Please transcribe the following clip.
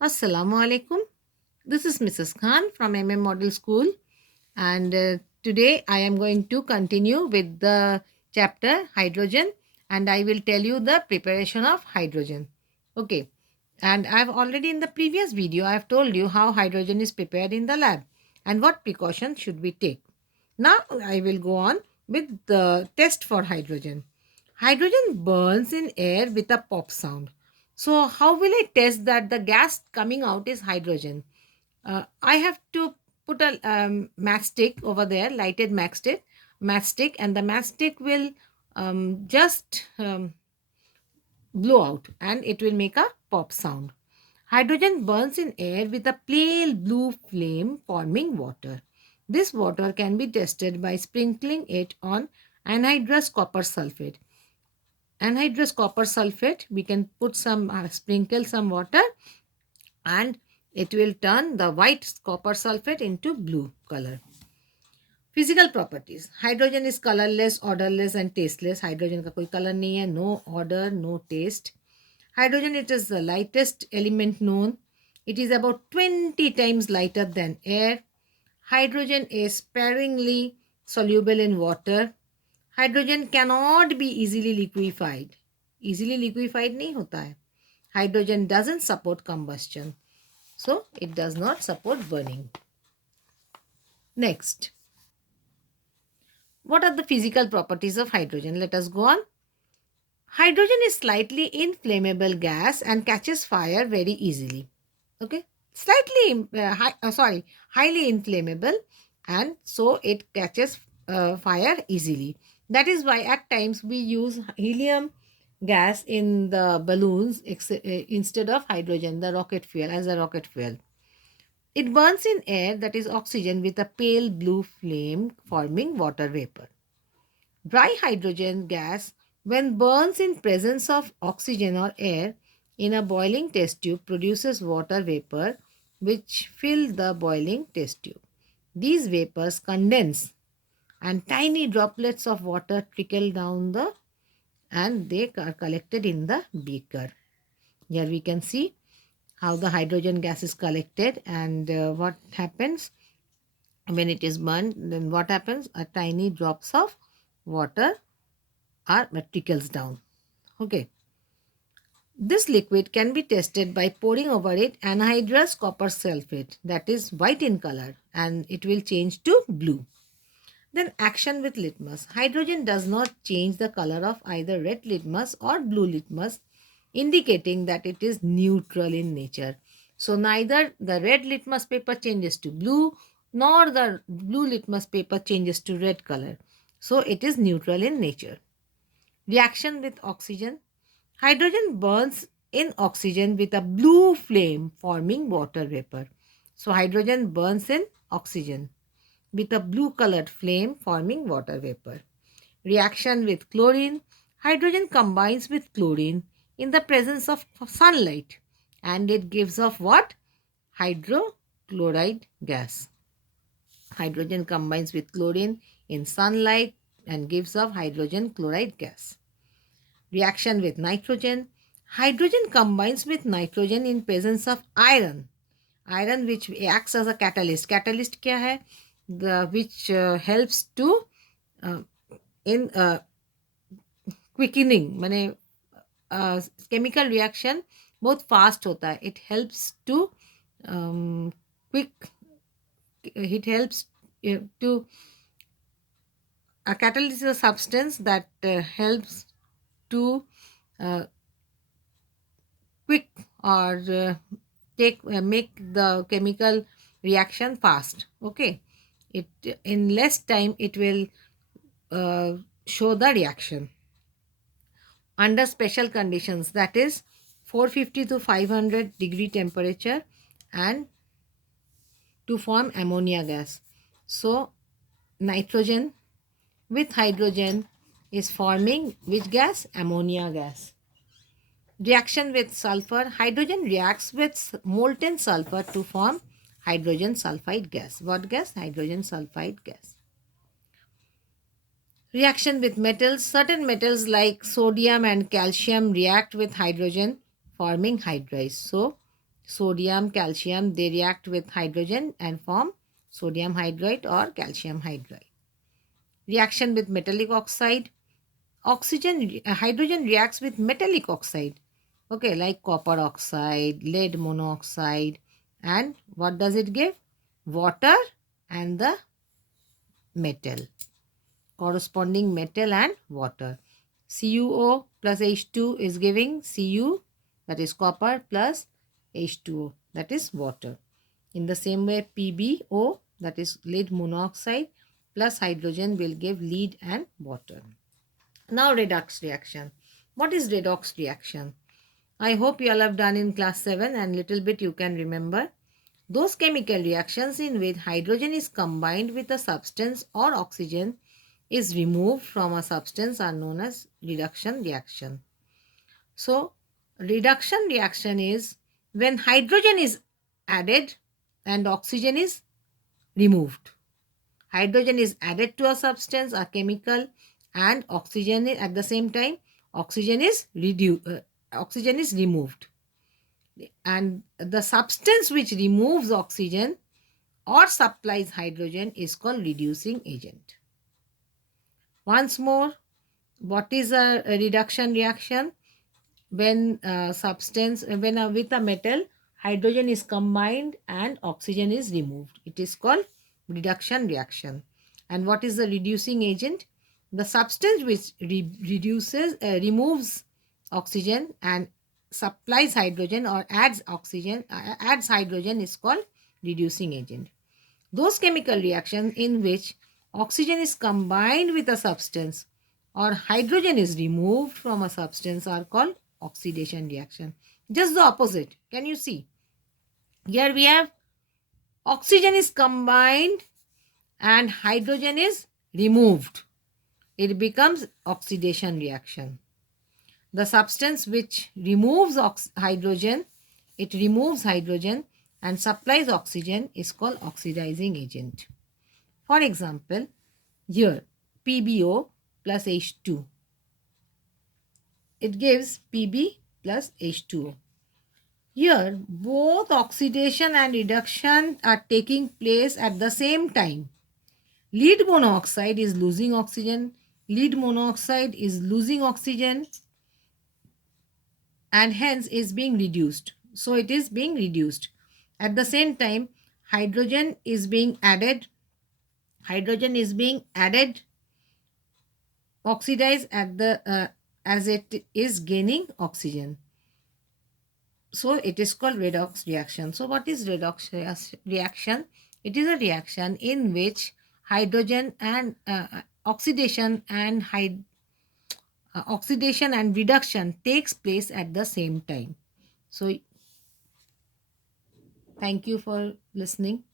Assalamu alaikum. This is Mrs. Khan from Model School, and today I am going to continue with the chapter hydrogen, and I will tell you the preparation of hydrogen. Okay, and I've already in the previous video I have told you how hydrogen is prepared in the lab and what precautions should we take. Now I will go on with the test for hydrogen. Hydrogen burns in air with a pop sound. So, how will I test that the gas coming out is hydrogen? I have to put a matchstick over there, lighted matchstick, and the matchstick will just blow out and it will make a pop sound. Hydrogen burns in air with a pale blue flame forming water. This water can be tested by sprinkling it on anhydrous copper sulfate. Anhydrous copper sulfate, we can put some, sprinkle some water, and it will turn the white copper sulfate into blue color. Physical properties. Hydrogen is colorless, odorless and tasteless. Hydrogen का कोई color नहीं है, no odor, no taste. Hydrogen, it is the lightest element known. It is about 20 times lighter than air. Hydrogen is sparingly soluble in water. Hydrogen cannot be easily liquefied. Easily liquefied नहीं होता है. Hydrogen doesn't support combustion. So it does not support burning. Next, what are the physical properties of hydrogen? Let us go on. Hydrogen is slightly inflammable gas and catches fire very easily. Okay, slightly, highly inflammable, and so it catches fire easily. That is why at times we use helium gas in the balloons instead of hydrogen, the rocket fuel, as a rocket fuel. It burns in air, that is oxygen, with a pale blue flame forming water vapor. Dry hydrogen gas, when burns in presence of oxygen or air in a boiling test tube, produces water vapor which fill the boiling test tube. These vapors condense and tiny droplets of water trickle down and they are collected in the beaker. Here we can see how the hydrogen gas is collected and what happens when it is burned. Then what happens? A tiny drops of water are trickles down. Okay, this liquid can be tested by pouring over it anhydrous copper sulfate, that is white in color, and it will change to blue. Then action with litmus. Hydrogen does not change the color of either red litmus or blue litmus, indicating that it is neutral in nature. So neither the red litmus paper changes to blue nor the blue litmus paper changes to red color. So it is neutral in nature. Reaction with oxygen. Hydrogen burns in oxygen with a blue flame forming water vapor. So hydrogen burns in oxygen with a blue colored flame forming water vapor. Reaction with chlorine. Hydrogen combines with chlorine in the presence of sunlight and it gives off what? Hydrochloride gas. Hydrogen combines with chlorine in sunlight and gives off hydrogen chloride gas. Reaction with nitrogen. Hydrogen combines with nitrogen in presence of iron. Iron which acts as a catalyst. Catalyst क्या है? Which helps to in quickening. माने chemical reaction बहुत fast होता है. It helps to quick. It helps to a catalyst is a substance that helps to quick or make the chemical reaction fast. Okay, it in less time it will show the reaction under special conditions, that is 450 to 500 degree temperature and to form ammonia gas. So nitrogen with hydrogen is forming which gas? Ammonia gas. Reaction with sulfur. Hydrogen reacts with molten sulfur to form hydrogen sulfide gas. What gas? Hydrogen sulfide gas. Reaction with metals. Certain metals like sodium and calcium react with hydrogen forming hydrides. So sodium, calcium, they react with hydrogen and form sodium hydride or calcium hydride. Reaction with metallic oxide. Hydrogen reacts with metallic oxide. Okay, like copper oxide, lead monoxide, and what does it give? Water and the metal, corresponding metal and water. CuO plus H2 is giving Cu, that is copper, plus H2O, that is water. In the same way, PbO, that is lead monoxide, plus hydrogen will give lead and water. Now redox reaction. What is redox reaction? I hope you all have done in class 7 and little bit you can remember. Those chemical reactions in which hydrogen is combined with a substance or oxygen is removed from a substance are known as reduction reaction. So, reduction reaction is when hydrogen is added and oxygen is removed. Hydrogen is added to a substance, a chemical, and oxygen at the same time, oxygen is removed. And the substance which removes oxygen or supplies hydrogen is called reducing agent. Once more, what is a reduction reaction? When with a metal, hydrogen is combined and oxygen is removed. It is called reduction reaction. And what is the reducing agent? The substance which removes oxygen and supplies hydrogen or adds hydrogen is called reducing agent. Those chemical reactions in which oxygen is combined with a substance or hydrogen is removed from a substance are called oxidation reaction. Just the opposite. Can you see? Here we have oxygen is combined and hydrogen is removed. It becomes oxidation reaction. The substance which removes hydrogen and supplies oxygen is called oxidizing agent. For example, here PbO plus H2. It gives Pb plus H2O. Here, both oxidation and reduction are taking place at the same time. Lead monoxide is losing oxygen. Lead monoxide is losing oxygen and hence is being reduced. So it is being reduced. At the same time, hydrogen is being added. Hydrogen is being added, oxidized as it is gaining oxygen. So it is called redox reaction. So what is redox reaction? It is a reaction in which hydrogen and oxidation and reduction takes place at the same time. So thank you for listening.